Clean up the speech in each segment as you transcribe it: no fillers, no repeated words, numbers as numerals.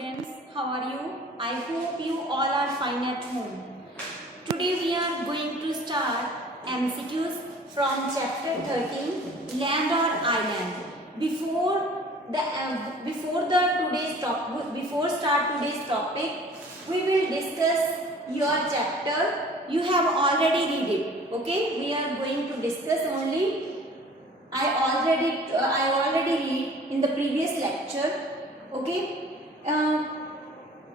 students, how are you? I hope you all are fine at home. Today we are going to start MCQs from chapter 13, Land or Island. Before start today's topic, we will discuss your chapter. You have already read it. Okay, we are going to discuss only. I already read in the previous lecture. Okay.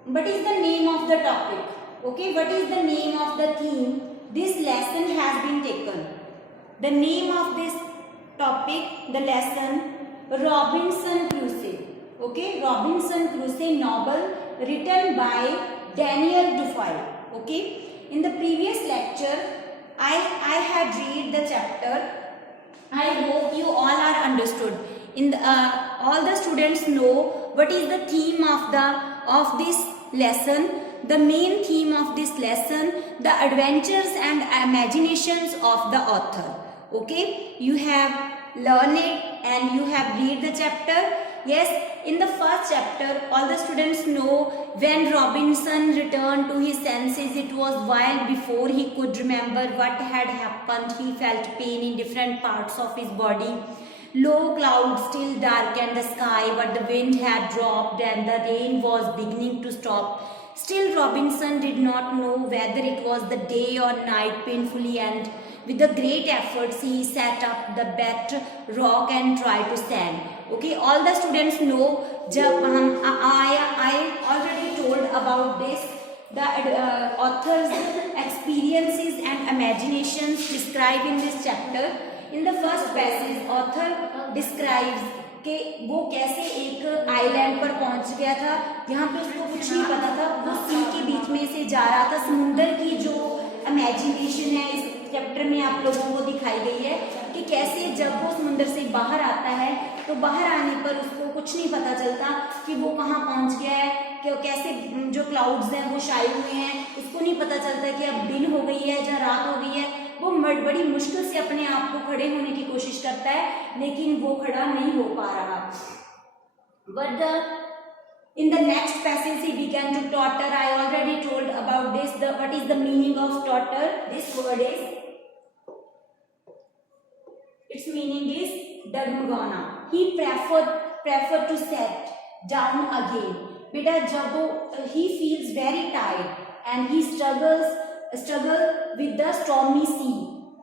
What is the name of the topic? Okay, what is the name of the theme? This lesson has been taken. The name of this topic, the lesson, Robinson Crusoe. Okay, Robinson Crusoe novel written by Daniel Defoe. Okay, in the previous lecture, I had read the chapter. I hope you all are understood. All the students know what is the theme of this lesson. The main theme of this lesson, the adventures and imaginations of the author. Okay, you have learned it and you have read the chapter. Yes, in the first chapter, all the students know when Robinson returned to his senses, it was while before he could remember what had happened. He felt pain in different parts of his body. Low clouds still darkened the sky, but the wind had dropped and the rain was beginning to stop. Still, Robinson did not know whether it was the day or night. Painfully and with a great efforts, he sat up the bed rock and tried to stand. Okay, all the students know. I already told about this. The author's experiences and imaginations described in this chapter. In the first passage, author describes कि वो कैसे एक island पर पहुंच गया था, यहाँ पे उसको कुछ नहीं पता था, वो सी के बीच में से जा रहा था. समुंदर की जो इमेजिनेशन है इस चैप्टर में आप लोगों को दिखाई गई है कि कैसे जब वो समुंदर से बाहर आता है तो बाहर आने पर उसको कुछ नहीं पता चलता कि वो कहाँ पहुंच गया है, कि कैसे जो क्लाउड्स हैं वो छाए हुए हैं, उसको नहीं पता चलता कि अब दिन हो गई है या रात हो गई है. वो बड़ी मुश्किल से अपने आप को खड़े होने की कोशिश करता है, लेकिन वो खड़ा नहीं हो पा रहा. But in the next passage he began to totter. I already told about this. What is the meaning of totter? This word is, its meaning is डगमगाना. He preferred to sit down again. बेटा जब he feels very tired and he struggle with the stormy sea.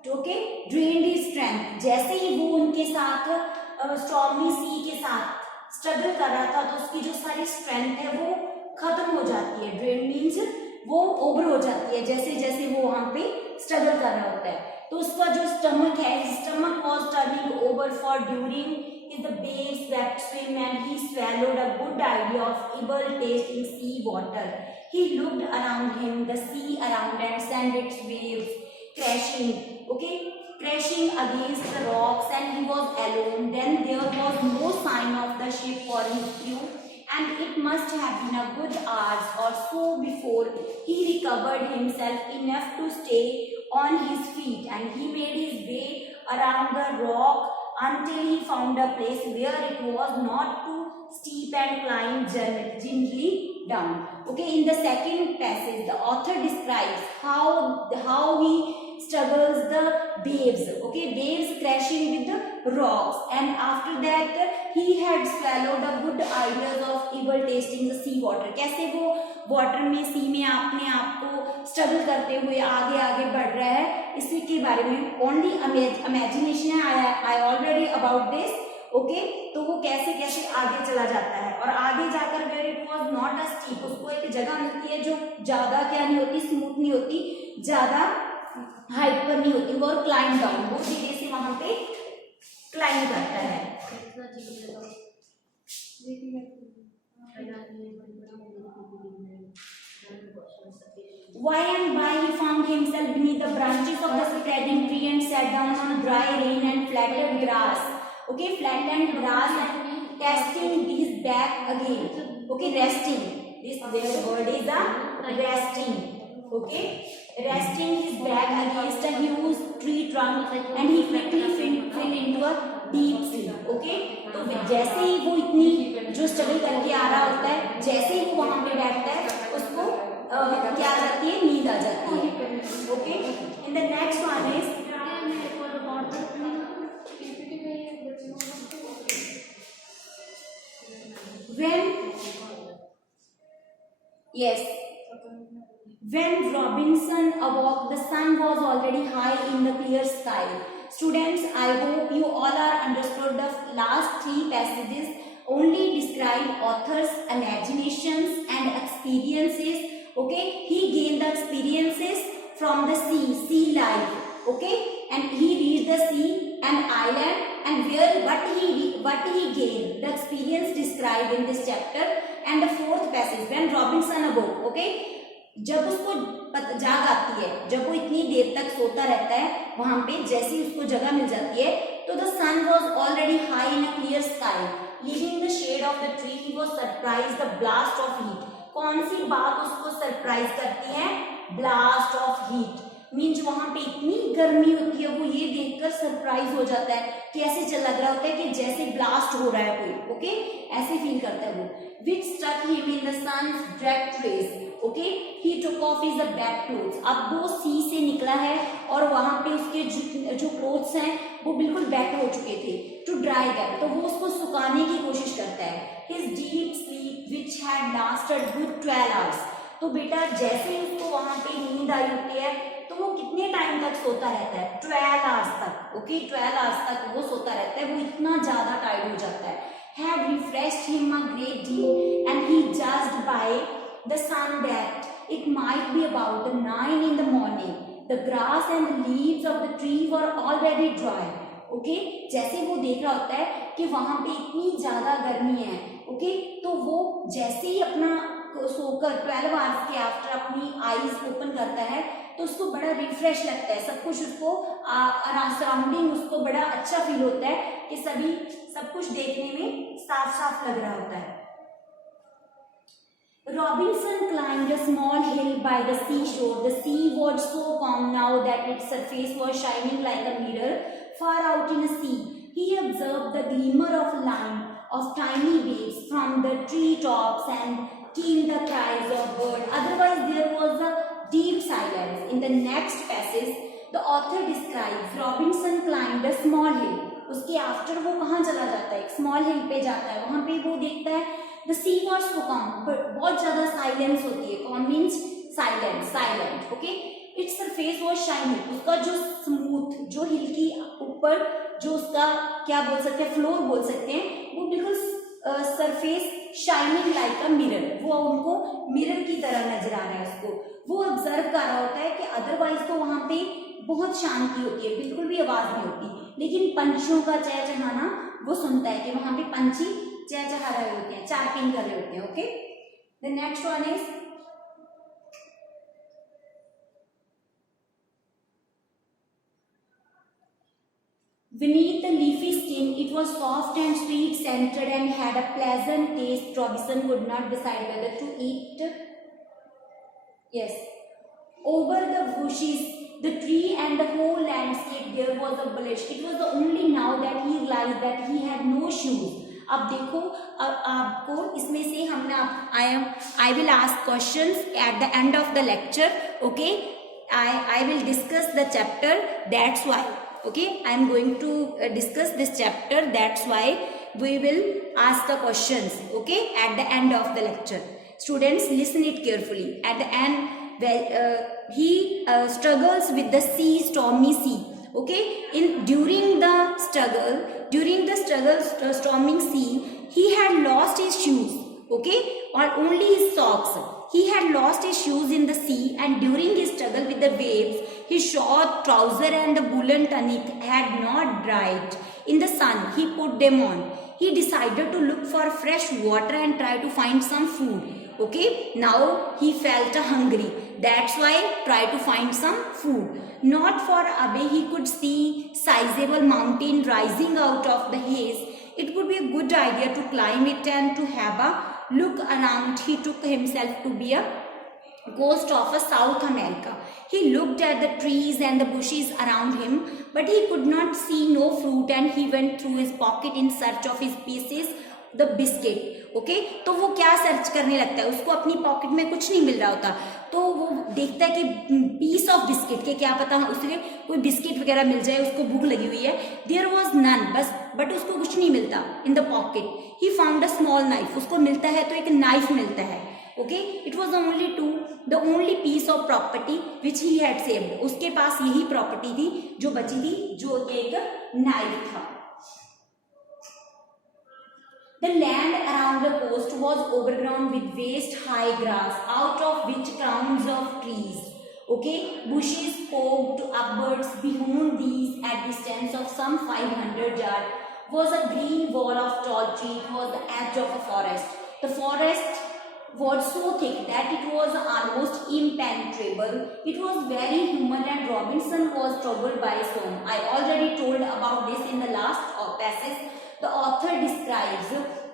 Okay, drained his strength. जैसे ही वो उनके साथ stormy sea के साथ struggle कर रहा था तो उसकी जो सारी स्ट्रेंथ है वो खत्म हो जाती है. ड्रेन मीन्स वो ओवर हो जाती है जैसे जैसे वो वहां पे स्ट्रगल कर रहा होता है. तो उसका जो स्टमक है, stomach was turning over for during is the waves swept swim and he swallowed a good idea of evil taste in sea water. He looked around him, the sea around and sent its waves crashing, crashing against the rocks, and he was alone. Then there was no sign of the ship or his crew, and it must have been a good hour or so before he recovered himself enough to stay on his feet, and he made his way around the rock until he found a place where it was not too steep and climbed gently down. Okay, in the second passage, the author describes how he struggles the waves. Okay, waves crashing with the rocks, and after that he had swallowed a good ideas of evil tasting the sea water. कैसे वो water में सी में अपने आप को struggle करते हुए आगे आगे बढ़ रहा है, इसी के बारे में ओनली इमेजिनेशन है. I already about this. Okay, तो वो कैसे कैसे आगे चला जाता है और आगे जाकर where it was not a steep, उसको एक जगह मिलती है जो ज्यादा क्या नहीं होती, स्मूथ नहीं होती, ज्यादा हाइट पर नहीं होती, वो और क्लाइंब डाउन, वो धीरे से वहां पे क्लाइंब करता है. By and by he found himself beneath the branches of the spreading tree and sat down on dry rain and flattened grass. Okay, flattened grass and testing his back again. Okay, resting. This word is a resting. Okay, resting his back against a huge tree trunk, and he quickly fell into a deep sleep. Okay, तो जैसे ही वो इतनी जो struggle करके आ रहा होता है, जैसे ही वो Yes. When Robinson awoke, the sun was already high in the clear sky. Students, I hope you all are understood the last three passages only describe author's imaginations and experiences. Okay, he gained the experiences from the sea life. Okay, and he reached the sea and island, and where what he gained, the experience described in this chapter. And the fourth passage, when Robinson awoke. Okay, जब उसको जाग आती है, जब वो इतनी देर तक सोता रहता है वहां पे, जैसे ही उसको जगह मिल जाती है, तो the sun was already high in a clear sky, leaving the shade of the tree, he was surprise the blast of heat. कौन सी बात उसको सरप्राइज करती है? Blast of heat. मीन्स वहां पे इतनी गर्मी होती है, वो ये देखकर सरप्राइज हो जाता है कि ऐसे चल लग रहा होता है कि जैसे ब्लास्ट हो रहा है कोई. ओके, ऐसे फील करता है वो. Which stuck him in the sun's direct rays. Okay, he took off his back clothes. अब वो सी से निकला है और वहां पे उसके जो क्लोथ्स हैं वो बिल्कुल वेट हो चुके थे. टू ड्राई दैम, तो वो उसको सुखाने की कोशिश करता है. His deep sleep which had lasted good 12 hours. तो बेटा जैसे ही उसको वहां पे नींद आई होती है तो वो कितने टाइम तक सोता रहता है? 12 आवर्स तक. ओके, 12 आवर्स तक वो सोता रहता है. वो इतना ज्यादा टायर्ड हो जाता है. Had refreshed him a great deal, and he judged by the sun that it might be about 9 in the morning. The grass and the leaves of the tree were already dry. Okay, जैसे वो देख रहा होता है कि वहां पे इतनी ज्यादा गर्मी है. ओके, तो वो जैसे ही अपना सोकर 12 आवर्स के आफ्टर अपनी आईज ओपन करता है तो उसको बड़ा रिफ्रेश लगता है. सब कुछ उसको सराउंडिंग उसको बड़ा अच्छा फील होता है कि सब कुछ देखने में साफ साफ लग रहा होता है. Robinson climbed a small hill by the seashore. The sea was so calm now that its surface was shining like a mirror. Far out in the sea, he observed the glimmer of line of tiny waves from the tree tops and keened the cries of birds. Otherwise, there was a deep silence. In the next passage, the author describes Robinson climbed a small hill. उसके after वो कहाँ चला जाता है? एक small हिल पे जाता है. वहां पे वो देखता है the sea was so calm, बहुत ज्यादा साइलेंस होती है. Calm means silent. Okay, its surface was shining. उसका जो स्मूथ, जो हिल की ऊपर जो उसका क्या बोल सकते हैं, फ्लोर बोल सकते हैं, वो बिल्कुल surface shining like a mirror. वो उनको मिरर की तरह नजर आ रहा है. उसको वो ऑब्जर्व कर रहा होता है कि अदरवाइज तो वहां पे बहुत शांति होती है, बिल्कुल भी आवाज नहीं होती, लेकिन पंछियों का चहचहाना वो सुनता है कि वहां पे पंछी चहचहा रहे होते हैं, चार्पिंग कर रहे होते हैं. Okay, the next one is beneath the leafy skin. It was soft and sweet scented and had a pleasant taste. Robinson could not decide whether to eat. Yes, over the bushes, the tree and the whole landscape there was a blush. It was only now that he realized that he had no shoes. अब देखो, अब आपको इसमें से हमने I will ask questions at the end of the lecture. Okay, I will discuss the chapter. That's why. Okay, I am going to discuss this chapter. That's why we will ask the questions. Okay, at the end of the lecture. Students, listen it carefully. At the end, he struggles with the stormy sea. Okay, during the storming sea, he had lost his shoes. Okay, or only his socks. He had lost his shoes in the sea, and during his struggle with the waves, his short trouser and the woolen tunic had not dried in the sun. He put them on. He decided to look for fresh water and try to find some food. Okay, now he felt hungry. That's why try to find some food. Not far away, he could see sizable mountain rising out of the haze. It would be a good idea to climb it and to have a look around. He took himself to be a ghost of a South America. He looked at the trees and the bushes around him, but he could not see no fruit, and he went through his pocket in search of his pieces, the biscuit. Okay, तो वो क्या search करने लगता है? उसको अपनी pocket में कुछ नहीं मिल रहा होता, तो वो देखता है कि पीस ऑफ बिस्किट के क्या पता उसके कोई बिस्किट वगैरह मिल जाए, उसको भूख लगी हुई है. देयर वॉज नन, बस बट उसको कुछ नहीं मिलता. In the pocket he found a small knife. उसको मिलता है तो एक नाइफ मिलता है. Okay. It was the only piece of property which he had saved. उसके पास यही प्रॉपर्टी थी जो बची थी, जो एक नाइफ था. The land around the coast was overgrown with waist high grass, out of which crowns of trees, okay, bushes poked upwards. Beyond these, at distance of some 500 yards, was a green wall of tall tree. It was the edge of a forest. The forest was so thick that it was almost impenetrable. It was very humid and Robinson was troubled by storm. I already told about this in the last passage. The author describes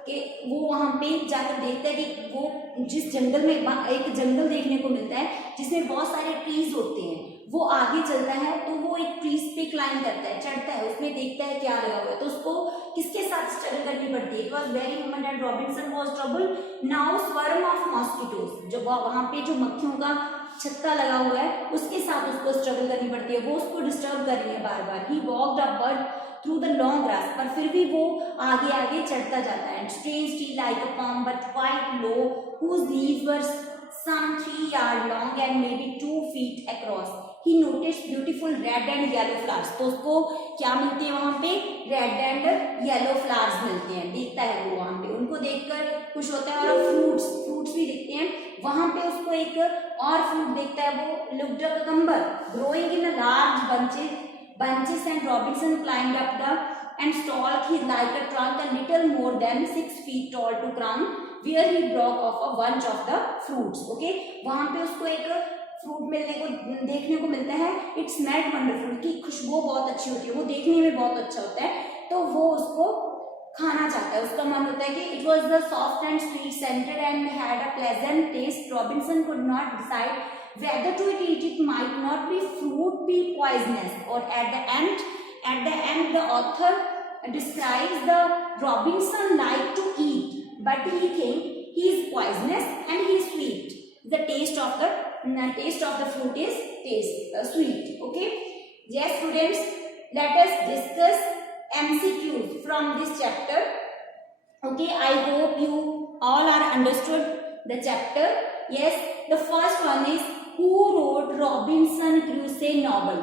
कि वो वहाँ पे जाकर देखता है कि वो जिस जंगल में एक जंगल देखने को मिलता है जिसमें बहुत सारे ट्रीज होते हैं, वो आगे चलता है तो वो एक ट्रीज पे क्लाइंब करता है, चढ़ता है, उसमें देखता है क्या लगा हुआ है, तो उसको किसके साथ स्ट्रगल करनी पड़ती है. It was very human and Robinson was trouble. Now swarm of mosquitoes, जब वहाँ पे जो मक्खियों का छत्ता लगा हुआ है उसके साथ उसको स्ट्रगल करनी पड़ती है, वो उसको डिस्टर्ब कर रही है बार बार. He walked upward through the long grass, पर फिर भी वो आगे आगे चढ़ता जाता है. Strange tree like a palm but quite low, whose leaves were some 3 yards long and maybe 2 feet across. He noticed beautiful red and yellow flowers. तो उसको क्या मिलते हैं वहाँ पे? रेड एंड येलो फ्लावर्स मिलते हैं. देखता है वो वहाँ पे, उनको देखकर खुश होता है. और फ्रूट्स भी देखते हैं वहाँ पे. उसको एक और फ्रूट देखता है, वो looked a cucumber growing in a large bunches and Robinson climbed up the and stalk his like a trunk a little more than 6 feet tall to crown where he broke off a bunch of the fruits. Okay, वहाँ पे उसको एक fruit देखने को मिलता है. It smelled wonderful, की खुशबू बहुत अच्छी होती है, वो देखने में बहुत अच्छा होता है, तो वो उसको खाना चाहता है. उसका मन होता है कि it was the soft and sweet scented and had a pleasant taste. Robinson could not decide whether to eat it. Might not be fruit be poisonous, or at the end the author describes the Robinson like to eat, but he think he is poisonous and he is sweet. The taste of the fruit is sweet. Okay, yes students, let us discuss MCQs from this chapter. Okay, I hope you all are understood the chapter. Yes, the first one is who wrote Robinson Crusoe novel.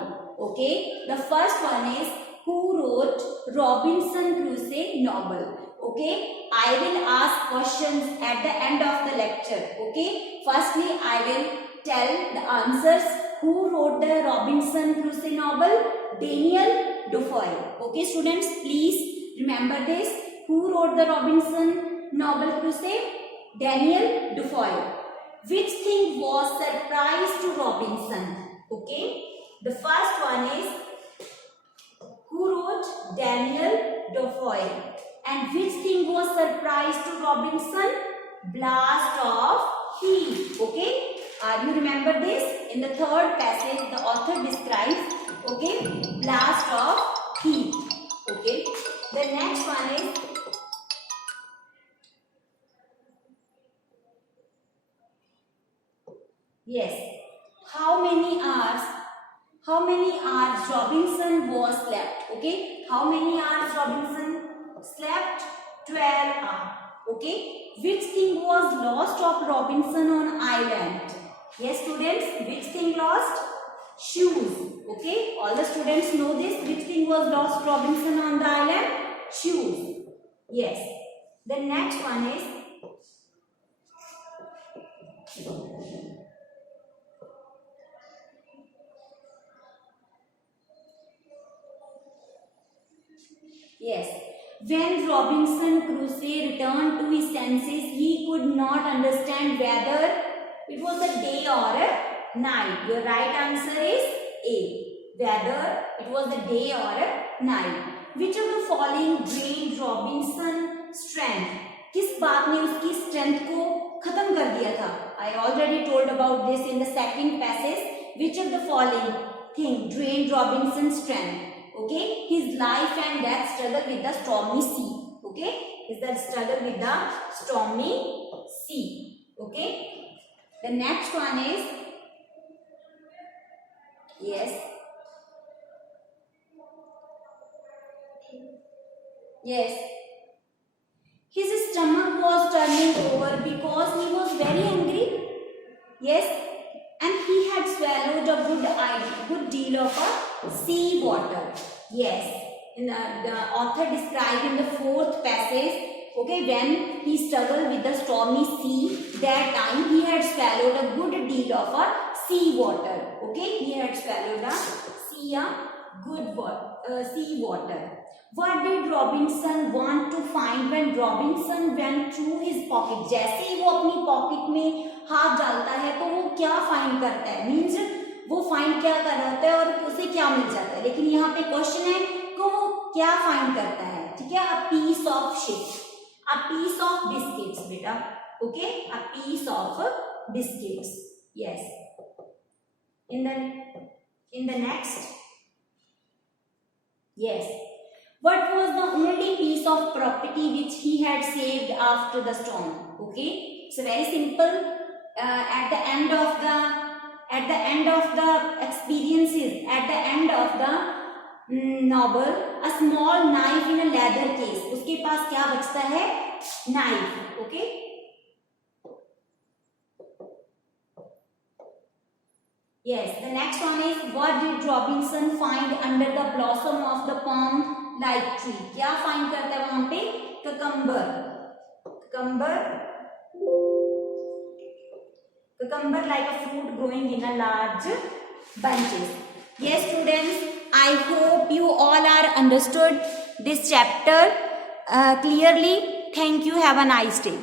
Okay, the first one is who wrote Robinson Crusoe novel. Okay, I will ask questions at the end of the lecture. Okay, firstly I will tell the answers. Who wrote the Robinson Crusoe novel? Daniel Defoe. Okay students, please remember this. Who wrote the Robinson novel Crusoe? Daniel Defoe. Which thing was surprise to Robinson? Okay, the first one is who wrote? Daniel Defoe. And which thing was surprise to Robinson? Blast of heat. Okay, you remember this? In the third passage the author describes, okay, blast of heat. Okay, the next one is yes, how many hours Robinson was slept. Okay, how many hours Robinson slept? 12 hours. Okay, which thing was lost of Robinson on island? Yes students, which thing lost? Shoes. Okay, all the students know this. Which thing was lost Robinson on the island? Shoes. Yes, the next one is yes, when Robinson Crusoe returned to his senses, he could not understand whether it was a day or a night. Your right answer is A. Whether it was a day or a night. Which of the following drained Robinson strength? किस बात ने उसकी strength को खत्म कर दिया था? I already told about this in the second passage. Which of the following thing drained Robinson's strength? Okay, his life and death struggle with the stormy sea. Okay, is the struggle with the stormy sea. Okay, the next one is yes, his stomach was turning over because he was very hungry Yes, and he had swallowed a good deal of sea water. Yes, in the author described in the 4th passage, okay, when he struggled with the stormy sea, that time he had swallowed a good deal of sea water. Okay, he had swallowed sea water. What did Robinson want to find when Robinson went through his pocket? जैसे ही वो अपनी pocket में हाथ डालता है तो वो क्या फाइंड करता है, मीन्स वो फाइंड क्या कर रहा होता है और उसे क्या मिल जाता है. लेकिन यहाँ पे क्वेश्चन है कि वो क्या फाइंड करता है. ठीक है, a piece of ship, a piece of biscuits बेटा. Okay, a piece of biscuits. Yes, in the next, yes, what was the only piece of property which he had saved after the storm? Okay, it's very simple. At the end of the experiences, at the end of the novel, a small knife in a leather case. उसके पास क्या बचता है? Knife. Okay. Yes, the next one is, what did Robinson find under the blossom of the palm like tree? क्या find करता है वहां पे? Cucumber like a fruit growing in a large bunches. Yes, students, I hope you all are understood this chapter clearly. Thank you. Have a nice day.